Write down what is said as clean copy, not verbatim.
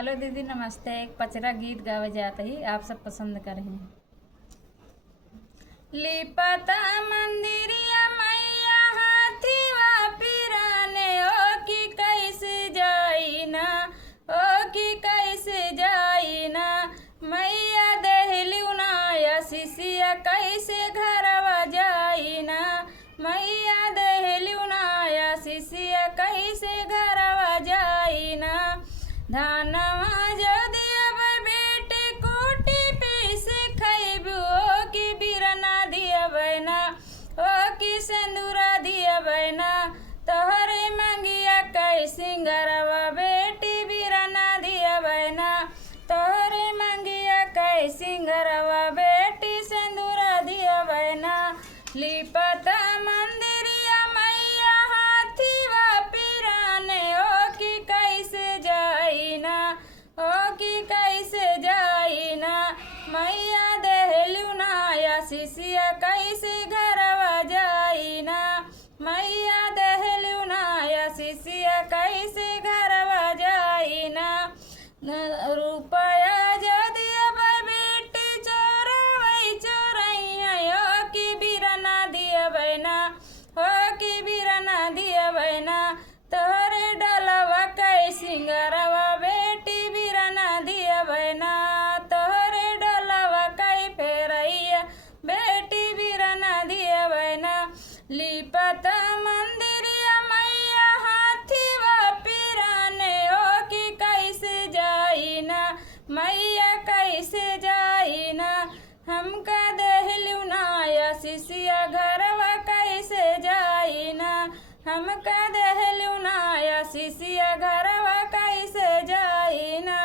Hello दीदी नमस्ते। एक पचरा गीत गावे जाता ही आप सब पसंद करें। लिपता मंदिरिया मैया हाथीवा पिराने ओ की कैसे जाइना, ओ की कैसे जाइना। मैया दहलिउ नाया शिशिया कैसे घरवा जाइना। मैया दहलिउ नाया शिशिया कैसे घरवा जाइना। धानवा जदि अब बेटे कोटी पीस खैबू ओ की बिरना दिया बैना, ओ की सिंदूरा दिया बैना। तोहरे मंगिया कै सिंगरवा बेटी बिरना दिया बैना। तोहरे मंगिया कै सिंगरवा बेटी सिंदूरा दिया बैना। लिपता मंदिरिया मैया हाथीवा पिराने ओ की कैसे जाइना, ओ की कैसे जाइना। मैया दहलिउ नाया शिशिया कैसे घरवा जाइना। मैया दहलिउ नाया शिशिया कैसे घरवा जाइना। रुपया जदि अब बेटी चोरवै चोरैया ओ की बिरना दिया बैना, ओ की बिरना दिया बैना। तोहरे डलवा कै सिंगरवा बेटी बिरना दिया बैना। तोहरे डलवा कै फेरैया बेटी बिरना दिया बैना। लिपता मंदिरिया मैया हाथीवा पिराने ओ की कैसे जाइना। मैया कैसे जाइना। हमका दहलिउ नाया शिशिया घरवा कैसे जाइना। हमका दहलिउ नाया शिशिया घरवा कैसे जाइना।